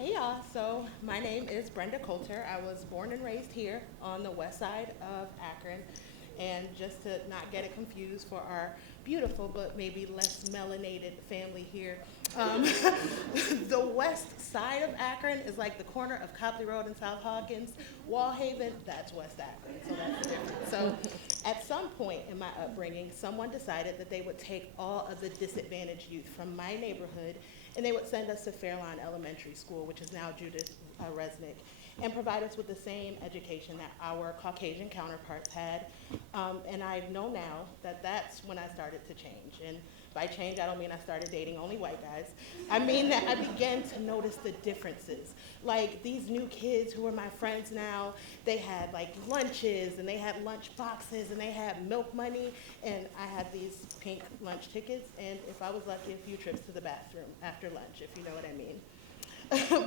Hey y'all, so my name is Brenda Colter. I was born and raised here on the west side of Akron. And just to not get it confused for our beautiful but maybe less melanated family here, um, the west side of Akron is like the corner of Copley Road and South Hawkins. Wallhaven, that's West Akron, so that's the difference. So at some point in my upbringing, someone decided that they would take all of the disadvantaged youth from my neighborhood and they would send us to Fairlawn Elementary School, which is now Judith Resnick, and provide us with the same education that our Caucasian counterparts had. And I know now that that's when I started to change. And by change, I don't mean I started dating only white guys. I mean that I began to notice the differences. Like these new kids who are my friends now, they had like lunches and they had lunch boxes and they had milk money. And I had these pink lunch tickets and if I was lucky, a few trips to the bathroom after lunch, if you know what I mean.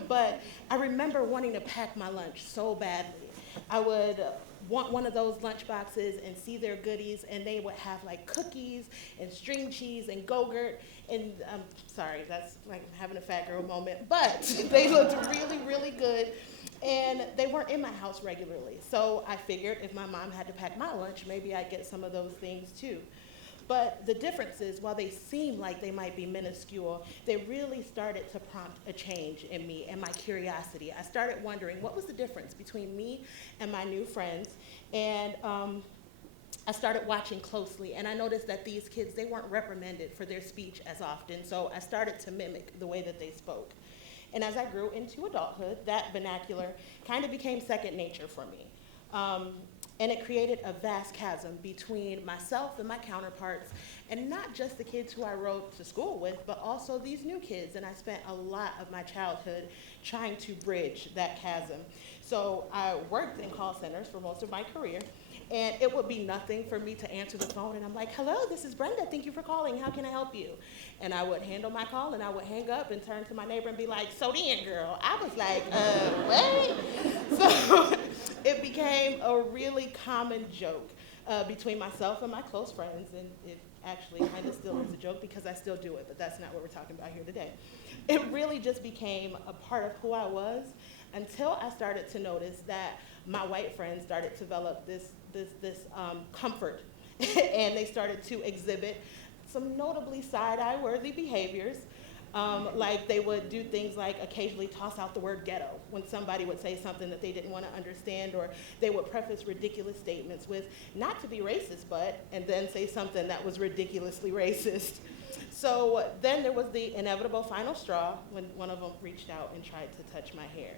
But I remember wanting to pack my lunch so badly. I would want one of those lunch boxes and see their goodies, and they would have like cookies and string cheese and Go-Gurt. And I'm sorry, that's like having a fat girl moment, but they looked really, really good. And they weren't in my house regularly. So I figured if my mom had to pack my lunch, maybe I'd get some of those things too. But the difference is, while they seem like they might be minuscule, they really started to prompt a change in me and my curiosity. I started wondering what was the difference between me and my new friends, and I started watching closely, and I noticed that these kids, they weren't reprimanded for their speech as often, so I started to mimic the way that they spoke. And as I grew into adulthood, that vernacular kind of became second nature for me. And it created a vast chasm between myself and my counterparts, and not just the kids who I rode to school with, but also these new kids. And I spent a lot of my childhood trying to bridge that chasm. So I worked in call centers for most of my career, and it would be nothing for me to answer the phone, and I'm like, hello, this is Brenda, thank you for calling, how can I help you? And I would handle my call, and I would hang up and turn to my neighbor and be like, so then, girl. I was like, what? So it became a really common joke between myself and my close friends, and it actually kind of still is a joke because I still do it, but that's not what we're talking about here today. It really just became a part of who I was until I started to notice that my white friends started to develop this comfort and they started to exhibit some notably side-eye worthy behaviors. Like they would do things like occasionally toss out the word ghetto when somebody would say something that they didn't want to understand, or they would preface ridiculous statements with not to be racist but, and then say something that was ridiculously racist. So then there was the inevitable final straw when one of them reached out and tried to touch my hair.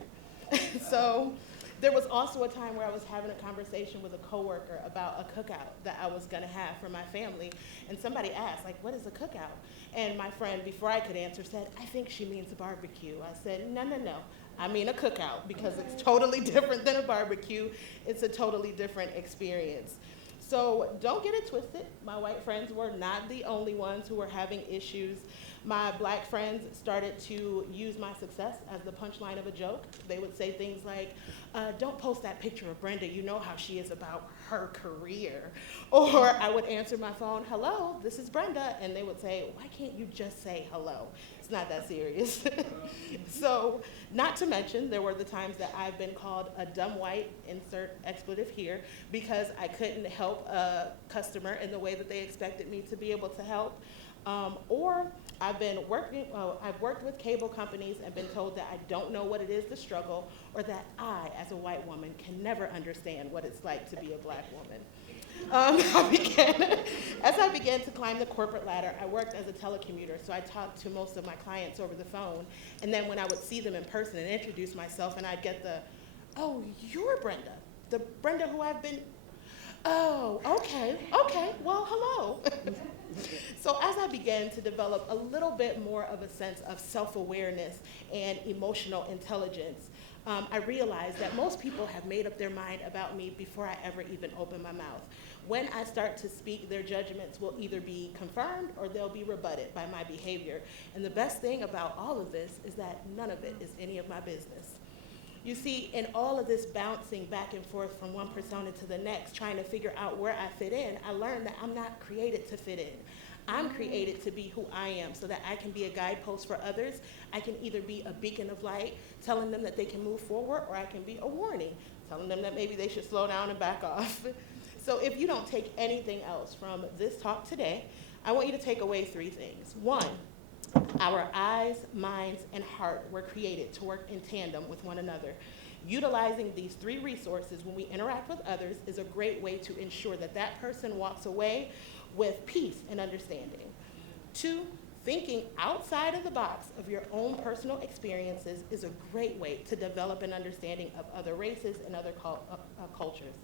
So there was also a time where I was having a conversation with a coworker about a cookout that I was gonna have for my family, and somebody asked, like, what is a cookout? And my friend, before I could answer, said, I think she means a barbecue. I said, no, no, no, I mean a cookout, because it's totally different than a barbecue. It's a totally different experience. So don't get it twisted. My white friends were not the only ones who were having issues. My black friends started to use my success as the punchline of a joke. They would say things like, don't post that picture of Brenda, you know how she is about her career. Or I would answer my phone, hello, this is Brenda, and they would say, why can't you just say hello? It's not that serious. So, not to mention, there were the times that I've been called a dumb white, insert expletive here, because I couldn't help a customer in the way that they expected me to be able to help. Or I've worked with cable companies and been told that I don't know what it is to struggle, or that I, as a white woman, can never understand what it's like to be a black woman. As I began to climb the corporate ladder, I worked as a telecommuter, so I talked to most of my clients over the phone, and then when I would see them in person and introduce myself, and I'd get the, oh, you're Brenda, the Brenda who I've been, oh, okay, well, hello. So as I began to develop a little bit more of a sense of self-awareness and emotional intelligence, I realized that most people have made up their mind about me before I ever even open my mouth. When I start to speak, their judgments will either be confirmed or they'll be rebutted by my behavior. And the best thing about all of this is that none of it is any of my business. You see, in all of this bouncing back and forth from one persona to the next, trying to figure out where I fit in, I learned that I'm not created to fit in. I'm created to be who I am so that I can be a guidepost for others. I can either be a beacon of light, telling them that they can move forward, or I can be a warning, telling them that maybe they should slow down and back off. So if you don't take anything else from this talk today, I want you to take away 3 things. 1, our eyes, minds, and heart were created to work in tandem with one another. Utilizing these 3 resources when we interact with others is a great way to ensure that that person walks away with peace and understanding. 2, thinking outside of the box of your own personal experiences is a great way to develop an understanding of other races and other cultures.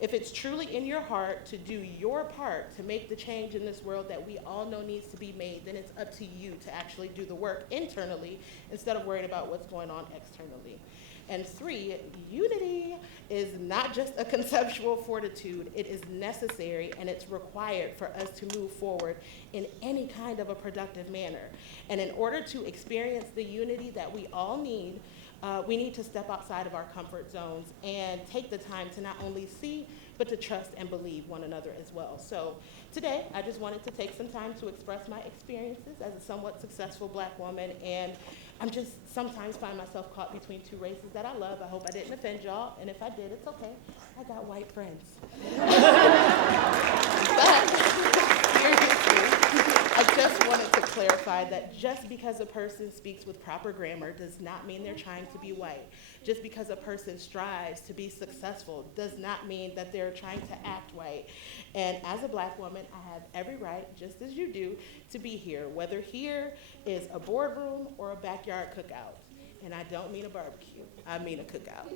If it's truly in your heart to do your part to make the change in this world that we all know needs to be made, then it's up to you to actually do the work internally instead of worrying about what's going on externally. And 3, unity is not just a conceptual fortitude, it is necessary and it's required for us to move forward in any kind of a productive manner. And in order to experience the unity that we all need, we need to step outside of our comfort zones and take the time to not only see, but to trust and believe one another as well. So today, I just wanted to take some time to express my experiences as a somewhat successful Black woman, and I'm just sometimes find myself caught between 2 races that I love. I hope I didn't offend y'all, and if I did, it's okay. I got white friends. But seriously, I just wanted to clarify that just because a person speaks with proper grammar does not mean they're trying to be white. Just because a person strives to be successful does not mean that they're trying to act white. And as a Black woman, I have every right, just as you do, to be here, whether here is a boardroom or a backyard cookout. And I don't mean a barbecue, I mean a cookout.